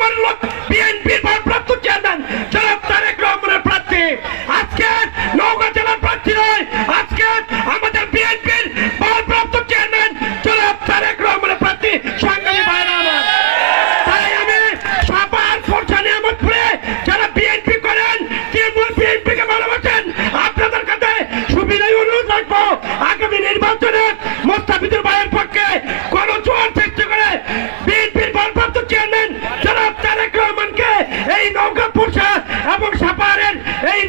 রহমান বিএনপির ভারপ্রাপ্ত চেয়ারম্যান জনাব তারেক রহমানের প্রার্থী। আজকে নওগাঁ জেলার প্রার্থী নয়, আজকে আমাদের বিএনপির ভারপ্রাপ্ত চেয়ারম্যান জনাব তারেক রহমানের প্রার্থী। সাংবাদিক ভাইরা আমার, তাই আমি সাপার ফোরছা নিয়ামতপুরে যারা বিএনপি করেন, তৃণমূল বিএনপিকে ভালোবাসেন, আপনাদের কাছে সুবিধায় অনুরোধ রাখবো, আগামী নির্বাচনে মোস্তাফিজুর ভাইয়ের পক্ষে গণজোয়ার সৃষ্টি করে বিএনপির ভারপ্রাপ্ত চেয়ারম্যান জনাব তারেক রহমানকে এই নওগাঁ পুরসা এবং সাপারের এই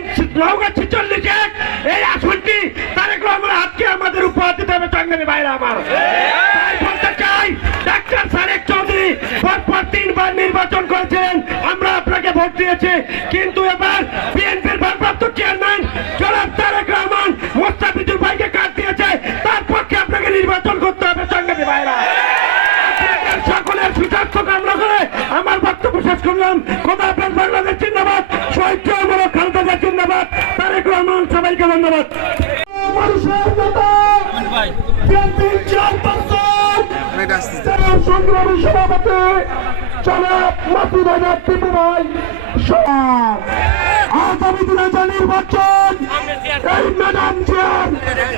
নওগাঁ 46 এই আসনটি তারেক রহমান হাতকে আমাদের উপহার দিতে হবে। সংগ্রামী ভাইরা আমার, তাই বলতে চাই, ডাক্তার সারেক চৌধুরী পরপর 3 বার নির্বাচন করেছেন, আমরা আপনাকে ভোট দিয়েছি, কিন্তু এবার বিএনপির ভারপ্রাপ্ত চেয়ারম্যান জনাব তারেক রহমান মোস্তাফিজুর ভাইকে কাট দিয়েছে, তার পক্ষে আপনাকে নির্বাচন করতে হবে। সংগ্রামী ভাইরা, আপনাদের সকলের সুস্বাস্থ্য কামনা করে আমার বক্তব্য শেষ করলাম। খোদা হাফেজ। বাংলাদেশ জিন্দাবাদ, শহীদ জিয়া খালেদা জিন্দাবাদ, তারেক রহমান, সবাইকে ধন্যবাদ। মানুষের নেতা বিএনপির চেয়ারপারসন সংগ্রামী সভাপতি জনাব মাসুদ আজাদ টিপু ভাই, আগামী দিনে যে নির্বাচন, এই ম্যাডাম জিয়ার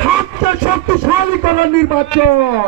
হাতকে শক্তিশালী করার নির্বাচন।